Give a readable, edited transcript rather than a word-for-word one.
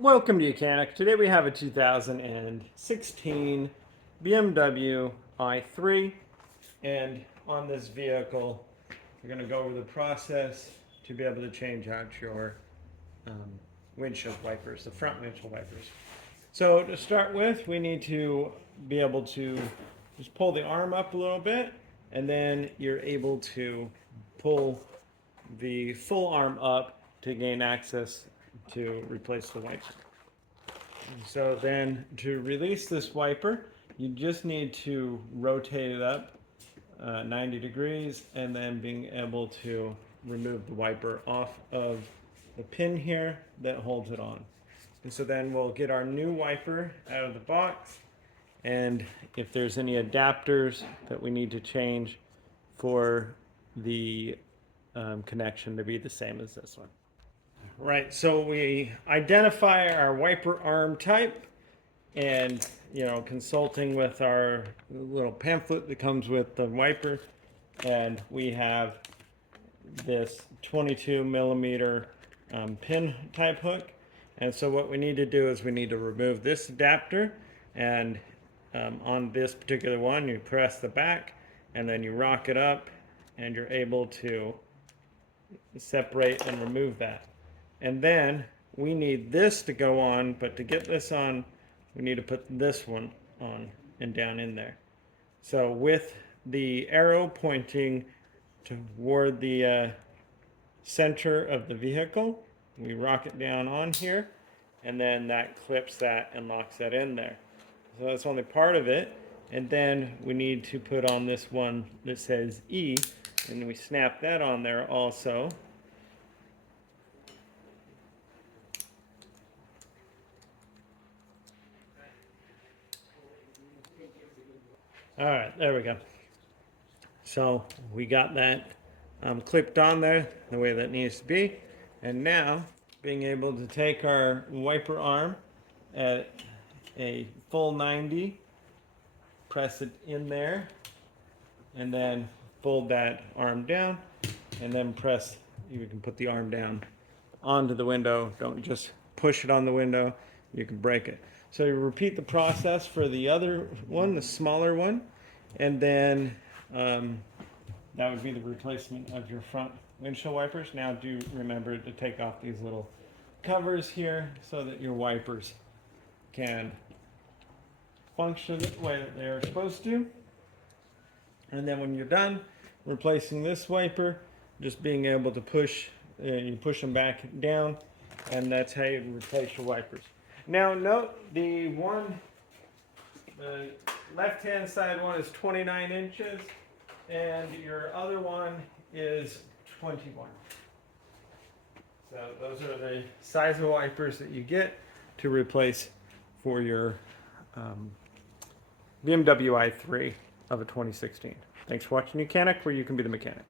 Welcome to Mechanic. Today we have a 2016 BMW i3, and on this vehicle we're going to go over the process to be able to change out your windshield wipers, the front windshield wipers. So to start with, we need to be able to just pull the arm up a little bit, and then you're able to pull the full arm up to gain access to replace the wiper. So then to release this wiper, you just need to rotate it up 90 degrees and then being able to remove the wiper off of the pin here that holds it on. And so then we'll get our new wiper out of the box, and if there's any adapters that we need to change for the connection to be the same as this one. Right, so we identify our wiper arm type, and consulting with our little pamphlet that comes with the wiper, and we have this 22 millimeter pin type hook. And so what we need to do is we need to remove this adapter, and on this particular one you press the back and then you rock it up and you're able to separate and remove that. And then we need this to go on, but to get this on, we need to put this one on and down in there. So with the arrow pointing toward the center of the vehicle, we rock it down on here, and then that clips that and locks that in there. So that's only part of it. And then we need to put on this one that says E, and we snap that on there also. All right, there we go. So we got that clipped on there the way that needs to be. And now being able to take our wiper arm at a full 90, press it in there, and then fold that arm down, and then press, you can put the arm down onto the window. Don't just push it on the window, you can break it. So you repeat the process for the other one, the smaller one, and then that would be the replacement of your front windshield wipers. Now do remember to take off these little covers here so that your wipers can function the way that they're supposed to. And then when you're done replacing this wiper, just being able to push, you push them back down, and that's how you replace your wipers. Now note the left-hand side one is 29 inches, and your other one is 21. So those are the size of wipers that you get to replace for your BMW i3 of a 2016. Thanks for watching Mechanic, where you can be the mechanic.